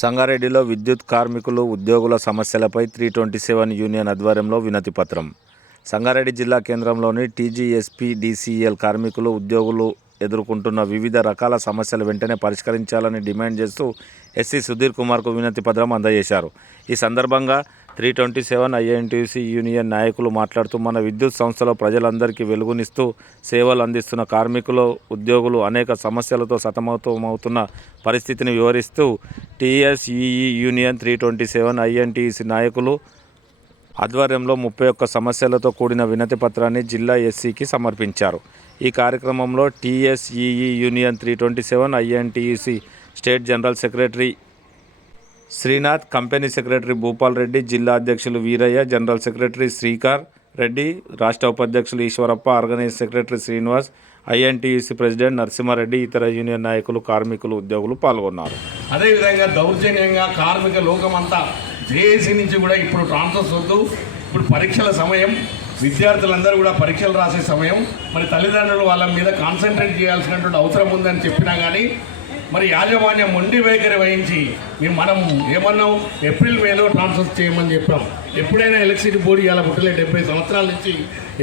సంగారెడ్డిలో విద్యుత్ కార్మికులు ఉద్యోగుల సమస్యలపై 327 యూనియన్ ఆధ్వర్యంలో వినతి పత్రం. సంగారెడ్డి జిల్లా కేంద్రంలోని టీజీఎస్పీడీసీఎల్ కార్మికులు ఉద్యోగులు ఎదుర్కొంటున్న వివిధ రకాల సమస్యలు వెంటనే పరిష్కరించాలని డిమాండ్ చేస్తూ ఎస్సీ సుధీర్ కుమార్కు వినతి పత్రం అందజేశారు. ఈ సందర్భంగా 327 ఐఎన్టీయూసీ యూనియన్ నాయకులు మాట్లాడుతూ మన విద్యుత్ సంస్థలో ప్రజలందరికీ వెలుగునిస్తూ సేవలు అందిస్తున్న కార్మికులు ఉద్యోగులు అనేక సమస్యలతో సతమతమవుతున్న పరిస్థితిని వివరిస్తూ టీఎస్ఈఈ యూనియన్ 327 ఐఎన్టీయూసీ నాయకులు ఆధ్వర్యంలో 31 సమస్యలతో కూడిన వినతి పత్రాన్ని జిల్లా ఎస్సీకి సమర్పించారు. ఈ కార్యక్రమంలో TSEE union 327 INTUC state general secretary Srinath, company secretary Bhupal Reddy, జిల్లా అధ్యక్షులు వీరయ్య, జనరల్ సెక్రటరీ శ్రీకార్ రెడ్డి, రాష్ట్ర ఉపాధ్యక్షులు Eshwarappa, organise secretary Srinivas, INTUC president Narasimhareddy, ఇతర యూనియన్ నాయకులు, కార్మికులు, ఉద్యోగులు పాల్గొన్నారు. అదేవిధంగా దౌర్జన్యంగా కార్మిక లోకమంతా జేఏసీ నుంచి కూడా ఇప్పుడు ట్రాన్స్ఫర్స్ వద్దు, ఇప్పుడు పరీక్షల సమయం, విద్యార్థులందరూ కూడా పరీక్షలు రాసే సమయం, మరి తల్లిదండ్రులు వాళ్ళ మీద కాన్సన్ట్రేట్ చేయాల్సినటువంటి అవసరం ఉందని చెప్పినా కానీ మరి యాజమాన్యం మొండి వైఖరి వహించి మనం ఏమన్నాం, ఏప్రిల్ మేలో ట్రాన్స్ఫర్ చేయమని చెప్పాం. ఎప్పుడైనా ఎలక్ట్రిసిటీ బోర్డు ఇవాళ పుట్టలే 70 సంవత్సరాల నుంచి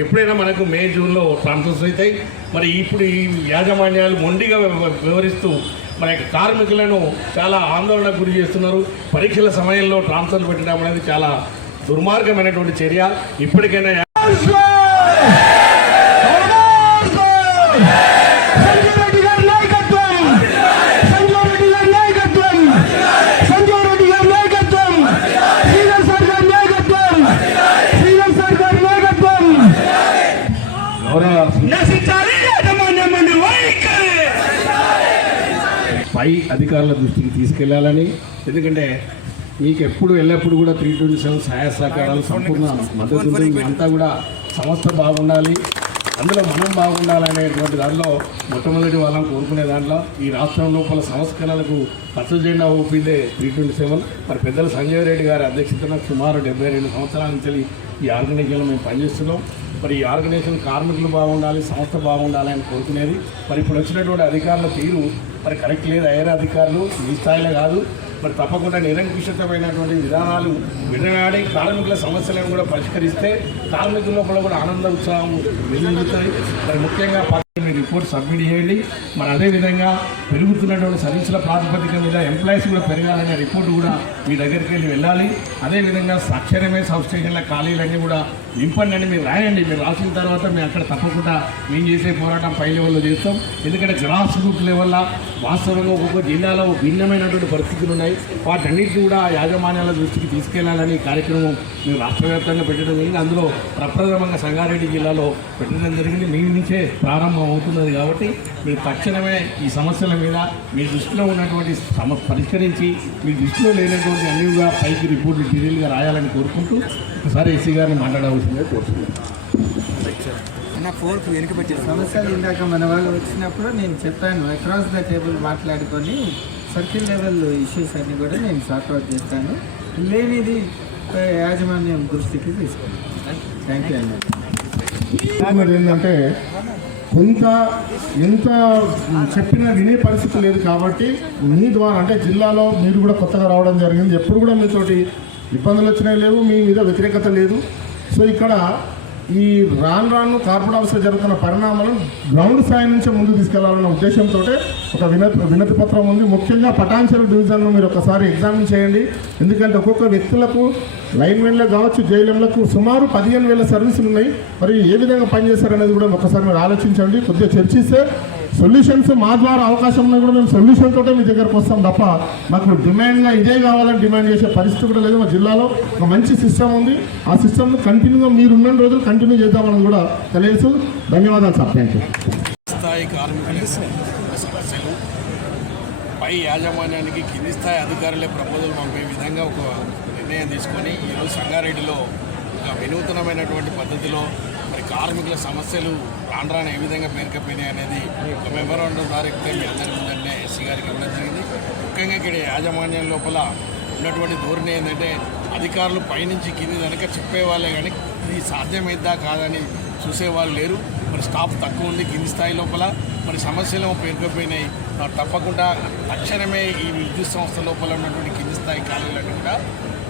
ఎప్పుడైనా మనకు మే జూన్లో ట్రాన్స్ఫర్స్ అవుతాయి. మరి ఇప్పుడు ఈ యాజమాన్యాలు మొండిగా వివరిస్తూ మన కార్మికులను చాలా ఆందోళనకు గురి చేస్తున్నారు. పరీక్షల సమయంలో ట్రాన్స్ఫర్లు పెట్టడం అనేది చాలా దుర్మార్గమైనటువంటి చర్య. ఇప్పటికైనా పై అధికారుల దృష్టికి తీసుకెళ్లాలని, ఎందుకంటే మీకు ఎప్పుడు ఎల్లప్పుడూ కూడా 327 సహాయ సహకారాలు సంపూర్ణ మద్దతు ఉంటుంది. అంతా కూడా సంస్థ బాగుండాలి, అందులో మనం బాగుండాలనేటువంటి దాంట్లో మొట్టమొదటి వాళ్ళం కోరుకునే దాంట్లో ఈ రాష్ట్రం లోపల సంస్కరణలకు పచ్చ జెండా ఊపిందే 327. మరి పెద్దలు సంజయ్ రెడ్డి గారి అధ్యక్షతన సుమారు 72 సంవత్సరాల నుంచి ఈ ఆర్గనైజేషన్లో మేము పనిచేస్తున్నాం. మరి ఈ ఆర్గనైజేషన్ కార్మికులు బాగుండాలి, సంస్థ బాగుండాలి అని కోరుకునేది. మరి ఇప్పుడు వచ్చినటువంటి అధికారుల తీరు మరి కరెక్ట్ లేదు. ఐఆర్ అధికారులు ఈ స్థాయిలో కాదు, మరి తప్పకుండా నిరంకుశితమైనటువంటి విధానాలు విడనాడి కార్మికుల సమస్యలను కూడా పరిష్కరిస్తే కార్మికుల లోపల కూడా ఆనంద ఉత్సాహం వెలుగుతాయి. మరి ముఖ్యంగా మీ రిపోర్ట్ సబ్మిట్ చేయండి. మరి అదేవిధంగా పెరుగుతున్నటువంటి సర్వీసుల ప్రాతిపదిక మీద ఎంప్లాయీస్ కూడా పెరగాలనే రిపోర్టు కూడా మీ దగ్గరికి వెళ్ళాలి. అదేవిధంగా సక్షరమే సబ్స్టేషన్ల ఖాళీలన్నీ కూడా నింపండి అని మీరు రాయండి. మీరు రాసిన తర్వాత మేము అక్కడ తప్పకుండా మేము చేసే పోరాటం పై లెవెల్లో చేస్తాం. ఎందుకంటే గ్రాస్ రూట్ లెవెల్లో వాస్తవంగా ఒక్కొక్క జిల్లాలో భిన్నమైనటువంటి పరిస్థితులు ఉన్నాయి. వాటన్నిటిని కూడా యాజమాన్యాల దృష్టికి తీసుకెళ్లాలని కార్యక్రమం మేము రాష్ట్ర వ్యాప్తంగా పెట్టడం జరిగింది. అందులో ప్రప్రథమంగా సంగారెడ్డి జిల్లాలో పెట్టడం జరిగింది. మీ నుంచే ప్రారంభం అవుతున్నది కాబట్టి మీరు తక్షణమే ఈ సమస్యల మీద మీ దృష్టిలో ఉన్నటువంటి పరిష్కరించి మీ దృష్టిలో లేనటువంటి అన్నిగా పైకి రిపోర్ట్లు డీటెయిల్గా రాయాలని కోరుకుంటూ ఒకసారి ఎస్సీ గారిని మాట్లాడవలసిందిగా కోరుతున్నాను. ఫోర్క్ వెనుకబెట్టిన సమస్యలు ఇందాక మన వాళ్ళు వచ్చినప్పుడు నేను చెప్పాను, అక్రాస్ ద టేబుల్ మాట్లాడుకొని సర్కిల్ లెవెల్ ఇష్యూస్ అన్నీ కూడా నేను సార్ట్అవుట్ చేస్తాను, లేనిది యాజమాన్యం దృష్టికి తీసుకుంటాను. థ్యాంక్ యూ అన్న. ఏంటంటే కొంత ఎంత చెప్పినా వినే పరిస్థితి లేదు కాబట్టి మీ ద్వారా అంటే జిల్లాలో మీరు కూడా కొత్తగా రావడం జరిగింది. ఎప్పుడు కూడా మీతోటి ఇబ్బందులు వచ్చినాయి లేవు, మీ మీద వ్యతిరేకత లేదు. సో ఇక్కడ ఈ రాను కార్పొరేట్ ఆఫీస్లో జరుగుతున్న పరిణామాలను గ్రౌండ్ స్థాయి నుంచి ముందుకు తీసుకెళ్లాలన్న ఉద్దేశంతో ఒక వినతి పత్రం ఉంది. ముఖ్యంగా పటాన్చెరు డివిజన్ను మీరు ఒకసారి ఎగ్జామిన్ చేయండి. ఎందుకంటే ఒక్కొక్క వ్యక్తులకు లైన్మెన్లకు కావచ్చు, జైలంలకు సుమారు 15,000 సర్వీసులు ఉన్నాయి. మరి ఏ విధంగా పనిచేస్తారనేది కూడా ఒకసారి మీరు ఆలోచించండి. కొద్దిగా చర్చిస్తే సొల్యూషన్స్ మా ద్వారా అవకాశం ఉన్నాయి కూడా మేము సొల్యూషన్ తోటే మీ దగ్గరకు వస్తాం తప్ప మాకు డిమాండ్గా ఇదే కావాలని డిమాండ్ చేసే పరిస్థితి కూడా లేదు. మా జిల్లాలో ఒక మంచి సిస్టమ్ ఉంది. ఆ సిస్టమ్ను కంటిన్యూగా మీరు ఉన్న రోజులు కంటిన్యూ చేద్దామని కూడా తెలియదు. ధన్యవాదాలు సార్. Thank you. స్థాయి కార్మికుల సమస్యలు పై యాజమాన్యానికి కింది స్థాయి అధికారులే ప్రపోజల్ పంపే విధంగా ఒక నిర్ణయం తీసుకొని ఈరోజు సంగారెడ్డిలో ఒక వినూతనమైనటువంటి పద్ధతిలో మరి కార్మికుల సమస్యలు రాను ఏ విధంగా పేరుకపోయినాయి అనేది ఒక మెమోరాండం ద్వారా ఇస్తే మీ అందరి ముందంటే ఎస్సీ గారికి ఇవ్వడం జరిగింది. ముఖ్యంగా ఇక్కడ యాజమాన్యం లోపల ఉన్నటువంటి ధోరణి ఏంటంటే అధికారులు పైనుంచి కింది కనుక చెప్పేవాళ్ళే కానీ ఇది సాధ్యమైద్దా కాదని చూసేవాళ్ళు లేరు. మరి స్టాఫ్ తక్కువ ఉంది కింది స్థాయి లోపల. మరి సమస్యలు పేరుకుపోయినాయి. తప్పకుండా తక్షణమే ఈ విద్యుత్ సంస్థ లోపల ఉన్నటువంటి కింది స్థాయి ఖాళీలన్నీ కూడా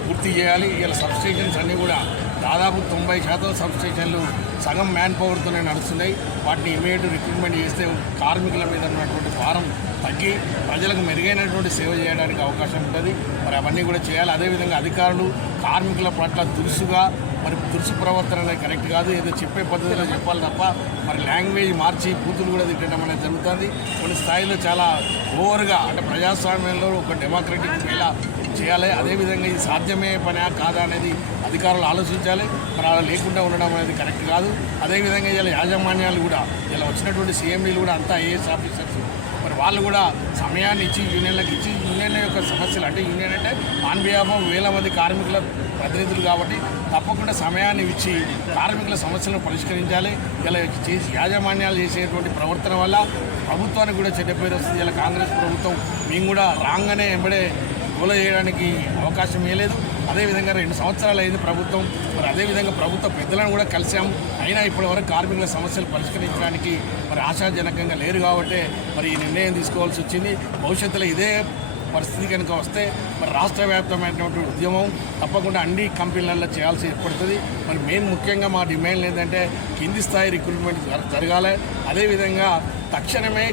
పూర్తి చేయాలి. ఇలా సబ్స్టేషన్స్ అన్నీ కూడా దాదాపు 90% సబ్స్టేషన్లు సగం మ్యాన్ పవర్తోనే నడుస్తున్నాయి. వాటిని ఇమీడియట్ రిక్రూట్మెంట్ చేస్తే కార్మికుల మీద ఉన్నటువంటి భారం తగ్గి ప్రజలకు మెరుగైనటువంటి సేవ చేయడానికి అవకాశం ఉంటుంది. మరి అవన్నీ కూడా చేయాలి. అదేవిధంగా అధికారులు కార్మికుల పట్ల దురుసు ప్రవర్తన అనేది కరెక్ట్ కాదు. ఏదో చెప్పే పద్ధతిలో చెప్పాలి తప్ప మరి లాంగ్వేజ్ మార్చి బూతులు కూడా తిట్టడం అనేది జరుగుతుంది. కొన్ని స్థాయిలో చాలా ఓవర్గా అంటే ప్రజాస్వామ్యంలో ఒక డెమోక్రటిక్ వేలా చేయాలి. అదేవిధంగా ఇది సాధ్యమే పనా కాదా అనేది అధికారులు ఆలోచించాలి. మరి అలా లేకుండా ఉండడం అనేది కరెక్ట్ కాదు. అదేవిధంగా ఇలా యాజమాన్యాలు కూడా ఇలా వచ్చినటువంటి సీఎండీలు కూడా అంతా ఐఏఎస్ ఆఫీసర్స్ మరి వాళ్ళు కూడా సమయాన్ని ఇచ్చి యూనియన్లకు ఇచ్చి యూనియన్ యొక్క సమస్యలు అంటే యూనియన్ అంటే ఆన్ బిహాఫ్ వేల మంది కార్మికుల ప్రతినిధులు కాబట్టి తప్పకుండా సమయాన్ని ఇచ్చి కార్మికుల సమస్యలను పరిష్కరించాలి. ఇలా యాజమాన్యాలు చేసేటువంటి ప్రవర్తన వల్ల ప్రభుత్వానికి కూడా చెడ్డ పేరు వస్తుంది. ఇలా కాంగ్రెస్ ప్రభుత్వం మేము కూడా రాగానే వెంబడే గోల చేయడానికి అవకాశం ఇవ్వలేదు. అదేవిధంగా 2 సంవత్సరాలు అయింది ప్రభుత్వం. మరి అదేవిధంగా ప్రభుత్వ పెద్దలను కూడా కలిసాం. అయినా ఇప్పటివరకు కార్మికుల సమస్యలు పరిష్కరించడానికి మరి ఆశాజనకంగా లేరు కాబట్టి మరి ఈ నిర్ణయం తీసుకోవాల్సి వచ్చింది. భవిష్యత్తులో ఇదే పరిస్థితి కనుక వస్తే మరి రాష్ట్ర వ్యాప్తమైనటువంటి ఉద్యమం తప్పకుండా అన్ని కంపెనీలలో చేయాల్సి ఏర్పడుతుంది. మరి మెయిన్ ముఖ్యంగా మా డిమాండ్లు ఏంటంటే కింది స్థాయి రిక్రూట్మెంట్ జరగాలి. అదేవిధంగా తక్షణమే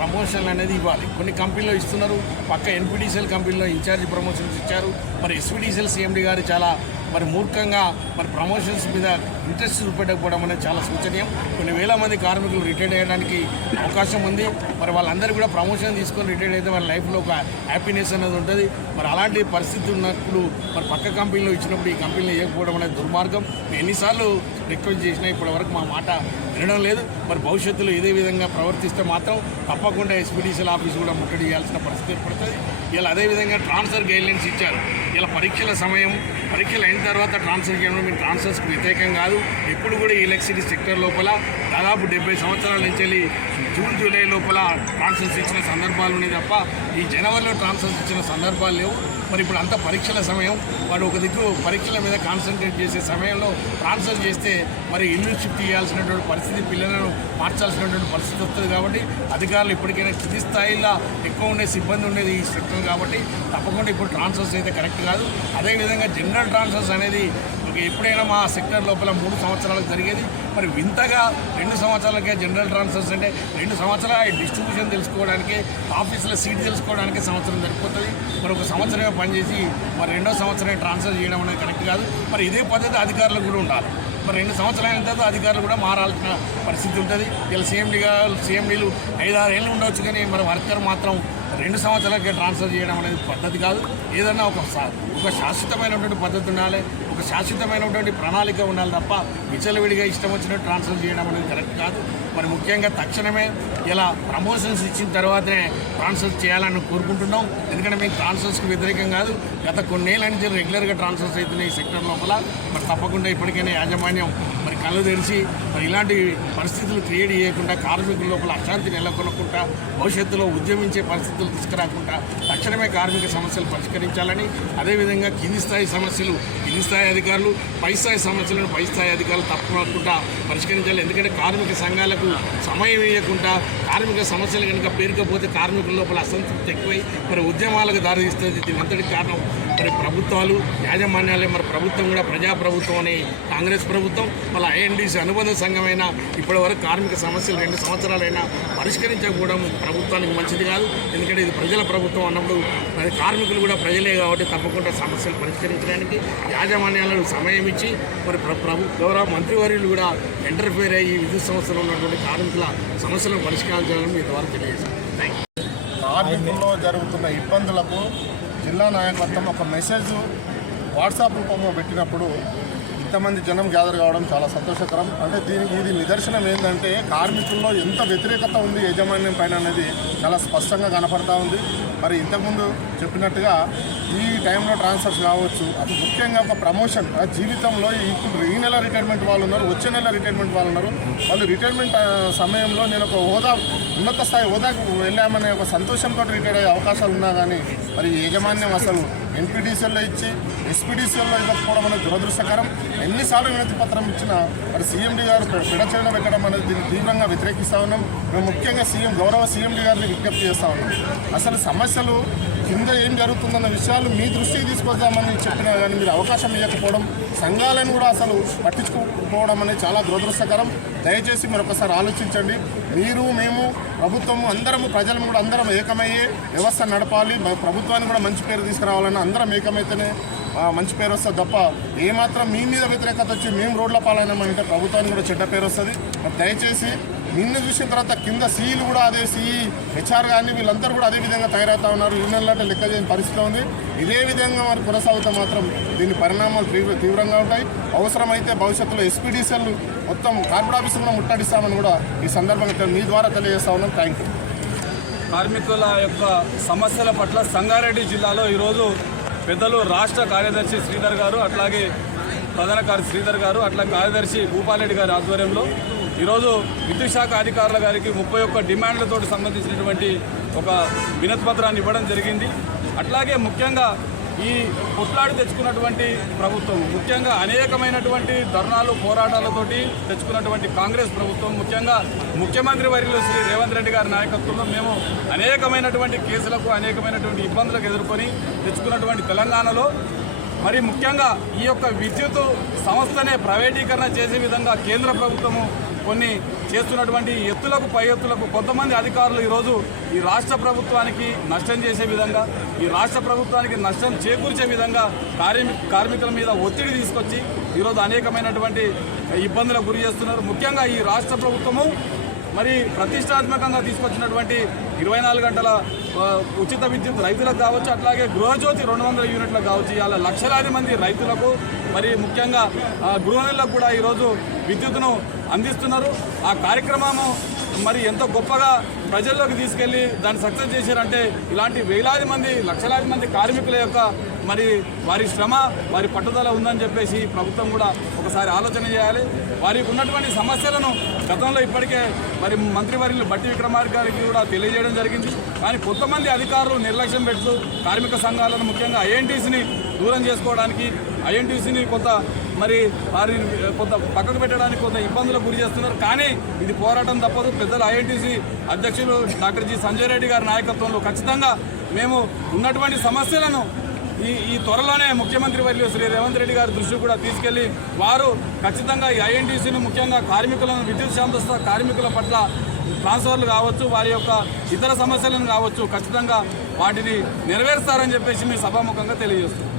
ప్రమోషన్లు అనేది ఇవ్వాలి. కొన్ని కంపెనీలో ఇస్తున్నారు. పక్క ఎన్పిడిసిఎల్ కంపెనీలో ఇన్ఛార్జ్ ప్రమోషన్స్ ఇచ్చారు. మరి ఎస్పీడీసీఎల్ సీఎండీ గారు చాలా మరి మూర్ఖంగా మరి ప్రమోషన్స్ మీద ఇంట్రెస్ట్ చూపెట్టకపోవడం అనేది చాలా సూచనీయం. కొన్ని వేల మంది కార్మికులు రిటైర్ అయ్యడానికి అవకాశం ఉంది. మరి వాళ్ళందరూ కూడా ప్రమోషన్ తీసుకొని రిటైర్ అయితే వాళ్ళ లైఫ్లో ఒక హ్యాపీనెస్ అనేది ఉంటుంది. మరి అలాంటి పరిస్థితి ఉన్నప్పుడు మరి పక్క కంపెనీలో ఇచ్చినప్పుడు ఈ కంపెనీలో ఇవ్వకపోవడం అనేది దుర్మార్గం. ఎన్నిసార్లు రిక్వెస్ట్ చేసినా ఇప్పటివరకు మా మాట వినడం లేదు. మరి భవిష్యత్తులో ఇదే విధంగా ప్రవర్తిస్తే మాత్రం తప్పకుండా ఎస్పీడీసీఎల్ ఆఫీస్ కూడా ముట్టడి చేయాల్సిన పరిస్థితి ఏర్పడుతుంది. ఇలా అదేవిధంగా ట్రాన్స్ఫర్ గైడ్లైన్స్ ఇచ్చారు. ఇలా పరీక్షల సమయం పరీక్షలు అయిన తర్వాత ట్రాన్స్ఫర్ చేయడం మేము ట్రాన్స్ఫర్స్కి వ్యతిరేకం కాదు. ఎప్పుడు కూడా ఈ ఎలక్ట్రిసిటీ సెక్టర్ లోపల దాదాపు 70 సంవత్సరాల నుంచి వెళ్ళి జూన్ జూలై లోపల ట్రాన్స్ఫర్స్ ఇచ్చిన సందర్భాలు ఉన్నాయి తప్ప ఈ జనవరిలో ట్రాన్స్ఫర్స్ ఇచ్చిన సందర్భాలు లేవు. మరి ఇప్పుడు అంతా పరీక్షల సమయం. వాడు ఒక దిక్కు పరీక్షల మీద కాన్సన్ట్రేట్ చేసే సమయంలో ట్రాన్స్ఫర్ చేస్తే మరి ఇల్లు షిఫ్ట్ చేయాల్సినటువంటి పరిస్థితి, పిల్లలను మార్చాల్సినటువంటి పరిస్థితి వస్తుంది. కాబట్టి అధికారులు ఇప్పటికైనా కింది స్థాయిలో ఎక్కువ ఉండే సిబ్బంది ఉండేది ఈ సెక్టర్ కాబట్టి తప్పకుండా ఇప్పుడు ట్రాన్స్ఫర్స్ అయితే కరెక్ట్ కాదు. అదేవిధంగా జనరల్ ట్రాన్స్ఫర్స్ అనేది ఎప్పుడైనా మా సెక్టర్ లోపల 3 సంవత్సరాలకు జరిగేది. మరి వింతగా 2 సంవత్సరాలకే జనరల్ ట్రాన్స్ఫర్స్ అంటే 2 సంవత్సరాల డిస్ట్రిబ్యూషన్ తెలుసుకోవడానికి ఆఫీసులో సీట్ తెలుసుకోవడానికి సంవత్సరం సరిపోతుంది. మరి ఒక సంవత్సరమే పనిచేసి మరి 2వ సంవత్సరమే ట్రాన్స్ఫర్ చేయడం అనేది కరెక్ట్ కాదు. మరి ఇదే పద్ధతి అధికారులకు కూడా ఉండాలి. మరి 2 సంవత్సరాల తర్వాత అధికారులు కూడా మారాల్సిన పరిస్థితి ఉంటుంది. ఇలా సీఎండీలు 5-6 ఏళ్ళు ఉండవచ్చు కానీ మరి వర్కర్ మాత్రం 2 సంవత్సరాలకే ట్రాన్స్ఫర్ చేయడం అనేది పద్ధతి కాదు. ఏదన్నా ఒక శాశ్వతమైనటువంటి పద్ధతి ఉండాలి. ఒక శాశ్వతమైనటువంటి ప్రణాళిక ఉండాలి తప్ప విచలవిడిగా ఇష్టం వచ్చినట్టు ట్రాన్స్ఫర్ చేయడం అనేది కరెక్ట్ కాదు. మరి ముఖ్యంగా తక్షణమే ఇలా ప్రమోషన్స్ ఇచ్చిన తర్వాతనే ట్రాన్స్ఫర్ చేయాలని కోరుకుంటున్నాం. ఎందుకంటే మేము ట్రాన్స్ఫర్స్కి వ్యతిరేకం కాదు. గత కొన్నేళ్ళ నుంచి రెగ్యులర్గా ట్రాన్స్ఫర్స్ అవుతున్నాయి ఈ సెక్టర్ లోపల. మరి తప్పకుండా ఇప్పటికైనా యాజమాన్యం మరి కళ్ళు తెరిచి మరి ఇలాంటి పరిస్థితులు క్రియేట్ చేయకుండా కార్మికుల లోపల అశాంతి నెలకొనకుండా భవిష్యత్తులో ఉద్యమించే పరిస్థితులు తీసుకురాకుండా తక్షణమే కార్మిక సమస్యలు పరిష్కరించాలని, అదేవిధంగా కింది స్థాయి సమస్యలు కింది స్థాయి అధికారులు, పై స్థాయి సమస్యలను పై స్థాయి అధికారులు తప్పకుండా పరిష్కరించాలి. ఎందుకంటే కార్మిక సంఘాలకు సమయం ఇవ్వకుండా కార్మిక సమస్యలు కనుక పేరుకపోతే కార్మికుల లోపల అసంతృప్తి ఎక్కువై మరి ఉద్యమాలకు దారితీస్తుంది. దీని అంతటికి కారణం మరి ప్రభుత్వాలు, యాజమాన్యాలే. మరి ప్రభుత్వం కూడా ప్రజాప్రభుత్వం అనే కాంగ్రెస్ ప్రభుత్వం, మళ్ళీ ఐఎన్డీసీ అనుబంధ సంఘమైనా ఇప్పటివరకు కార్మిక సమస్యలు 2 సంవత్సరాలైనా పరిష్కరించకపోవడం ప్రభుత్వానికి మంచిది కాదు. ఎందుకంటే ఇది ప్రజల ప్రభుత్వం అన్నప్పుడు మరి కార్మికులు కూడా ప్రజలే కాబట్టి తప్పకుండా సమస్యలు పరిష్కరించడానికి యాజమాన్యాలను సమయం ఇచ్చి మరి గౌరవ మంత్రివర్యులు కూడా ఇంటర్ఫేర్ అయ్యి విద్యుత్ సంస్థలో ఉన్నటువంటి కార్మికుల సమస్యలను పరిష్కరించాలని మీ ద్వారా తెలియజేస్తాను. కార్మికుల్లో జరుగుతున్న ఇబ్బందులకు జిల్లా నాయకత్వం ఒక మెసేజ్ వాట్సాప్ రూపంలో పెట్టినప్పుడు ఇంతమంది జనం గ్యాదర్ కావడం చాలా సంతోషకరం. అంటే దీనికి ఇది నిదర్శనం ఏంటంటే కార్మికుల్లో ఎంత వ్యతిరేకత ఉంది యజమాన్యం పైన అనేది చాలా స్పష్టంగా కనపడతా ఉంది. మరి ఇంతకుముందు చెప్పినట్టుగా ఈ టైంలో ట్రాన్స్ఫర్స్ కావచ్చు, అది ముఖ్యంగా ఒక ప్రమోషన్ జీవితంలో ఇప్పుడు ఈ నెల రిటైర్మెంట్ వాళ్ళు ఉన్నారు, వచ్చే నెల రిటైర్మెంట్ వాళ్ళు ఉన్నారు. వాళ్ళు రిటైర్మెంట్ సమయంలో నేను ఒక ఉన్నత స్థాయి హోదాకు వెళ్ళామనే ఒక సంతోషంతో రిటైర్ అయ్యే అవకాశాలు ఉన్నా కానీ మరి యజమాన్యం అసలు ఎన్పీడీసీఎల్లో ఇచ్చి ఎస్పీడీసీఎల్లో ఇవ్వకపోవడం అనేది దురదృష్టకరం. ఎన్నిసార్లు వినతి పత్రం ఇచ్చినా మరి సీఎండీ గారు పెడచరణ పెట్టడం అనేది దీన్ని తీవ్రంగా వ్యతిరేకిస్తూ ఉన్నాం. మేము ముఖ్యంగా గౌరవ సీఎండీ గారిని విజ్ఞప్తి చేస్తూ ఉన్నాం. అసలు సమస్యలు కింద ఏం జరుగుతుందన్న విషయాలు మీ దృష్టికి తీసుకొద్దామని చెప్పినా కానీ మీరు అవకాశం ఇవ్వకపోవడం, సంఘాలను కూడా అసలు పట్టించుకోకపోవడం అనేది చాలా దురదృష్టకరం. దయచేసి మరొకసారి ఆలోచించండి. మీరు, మేము, ప్రభుత్వము అందరము, ప్రజలు కూడా అందరం ఏకమయ్యే వ్యవస్థ నడపాలి. ప్రభుత్వానికి కూడా మంచి పేరు తీసుకురావాలని అందరం ఏకమైతేనే మంచి పేరు వస్తుంది తప్ప ఏమాత్రం మీ మీద వ్యతిరేకత వచ్చి మేము రోడ్ల పాలైనామంటే ప్రభుత్వానికి కూడా చెడ్డ పేరు వస్తుంది. దయచేసి నిన్ను చూసిన తర్వాత కింద సీఈలు కూడా అదే సీఈ, హెచ్ఆర్ కానీ వీళ్ళందరూ కూడా అదే విధంగా తయారవుతా ఉన్నారు. యూనియన్లు అంటే లెక్క చేయని పరిస్థితి ఉంది. ఇదే విధంగా మరి కొనసాగుతూ మాత్రం దీని పరిణామాలు తీవ్రంగా ఉంటాయి. అవసరమైతే భవిష్యత్తులో ఎస్పీడీసీఎల్ మొత్తం కార్పొరేట్ ఆఫీసులను ముట్టడిస్తామని కూడా ఈ సందర్భంగా మీ ద్వారా తెలియజేస్తా ఉన్నాం. Thank you. కార్మికుల యొక్క సమస్యల పట్ల సంగారెడ్డి జిల్లాలో ఈరోజు పెద్దలు రాష్ట్ర కార్యదర్శి శ్రీధర్ గారు, అట్లాగే ప్రధాన కార్యదర్శి శ్రీధర్ గారు, అట్లాగే కార్యదర్శి భూపాలరెడ్డి గారి ఆధ్వర్యంలో ఈరోజు విద్యుత్ శాఖ అధికారుల గారికి 31 డిమాండ్లతో సంబంధించినటువంటి ఒక వినతి పత్రాన్ని ఇవ్వడం జరిగింది. అట్లాగే ముఖ్యంగా ఈ కొట్లాడి తెచ్చుకున్నటువంటి ప్రభుత్వం, ముఖ్యంగా అనేకమైనటువంటి ధర్నాలు, పోరాటాలతోటి తెచ్చుకున్నటువంటి కాంగ్రెస్ ప్రభుత్వం, ముఖ్యంగా ముఖ్యమంత్రి వర్యులు శ్రీ రేవంత్ రెడ్డి గారి నాయకత్వంలో మేము అనేకమైనటువంటి కేసులకు, అనేకమైనటువంటి ఇబ్బందులకు ఎదుర్కొని తెచ్చుకున్నటువంటి తెలంగాణలో మరి ముఖ్యంగా ఈ యొక్క విద్యుత్ సంస్థనే ప్రైవేటీకరణ చేసే విధంగా కేంద్ర ప్రభుత్వము కొన్ని చేస్తున్నటువంటి ఎత్తులకు పై ఎత్తులకు కొంతమంది అధికారులు ఈరోజు ఈ రాష్ట్ర ప్రభుత్వానికి నష్టం చేసే విధంగా, ఈ రాష్ట్ర ప్రభుత్వానికి నష్టం చేకూర్చే విధంగా కార్మికుల మీద ఒత్తిడి తీసుకొచ్చి ఈరోజు అనేకమైనటువంటి ఇబ్బందులకు గురి చేస్తున్నారు. ముఖ్యంగా ఈ రాష్ట్ర ప్రభుత్వము మరి ప్రతిష్టాత్మకంగా తీసుకొచ్చినటువంటి 24 గంటల ఉచిత విద్యుత్ రైతులకు కావచ్చు, అట్లాగే గృహజ్యోతి 200 యూనిట్లకు కావచ్చు, ఇవాళ లక్షలాది మంది రైతులకు మరి ముఖ్యంగా గృహిణులకు కూడా ఈరోజు విద్యుత్తును అందిస్తున్నారు. ఆ కార్యక్రమము మరి ఎంతో గొప్పగా ప్రజల్లోకి తీసుకెళ్ళి దాన్ని సక్సెస్ చేశారంటే ఇలాంటి వేలాది మంది, లక్షలాది మంది కార్మికుల యొక్క మరి వారి శ్రమ, వారి పట్టుదల ఉందని చెప్పేసి ప్రభుత్వం కూడా ఒకసారి ఆలోచన చేయాలి. వారికి ఉన్నటువంటి సమస్యలను గతంలో ఇప్పటికే మరి మంత్రివర్యులు బట్టి విక్రమార్క గారికి కూడా తెలియజేయడం జరిగింది. కానీ కొంతమంది అధికారులు నిర్లక్ష్యం పెడుతూ కార్మిక సంఘాలను, ముఖ్యంగా ఐఎన్టీసీని దూరం చేసుకోవడానికి, ఐఎన్టీసీని కొంత పక్కకు పెట్టడానికి కొంత ఇబ్బందులకు గురి చేస్తున్నారు. కానీ ఇది పోరాటం తప్పదు. పెద్దలు ఐఎన్టీసీ అధ్యక్షులు డాక్టర్ జి సంజయ్ రెడ్డి గారి నాయకత్వంలో ఖచ్చితంగా మేము ఉన్నటువంటి సమస్యలను ఈ త్వరలోనే ముఖ్యమంత్రి వర్యులు శ్రీ రేవంత్ రెడ్డి గారి దృష్టికి కూడా తీసుకెళ్లి వారు ఖచ్చితంగా ఈ ఐఎన్టీసీని, ముఖ్యంగా కార్మికులను, విద్యుత్ సంస్థ కార్మికుల పట్ల ట్రాన్స్ఫర్లు కావచ్చు, వారి యొక్క ఇతర సమస్యలను కావచ్చు, ఖచ్చితంగా వాటిని నెరవేరుస్తారని చెప్పేసి మీ సభాముఖంగా తెలియజేస్తున్నాం.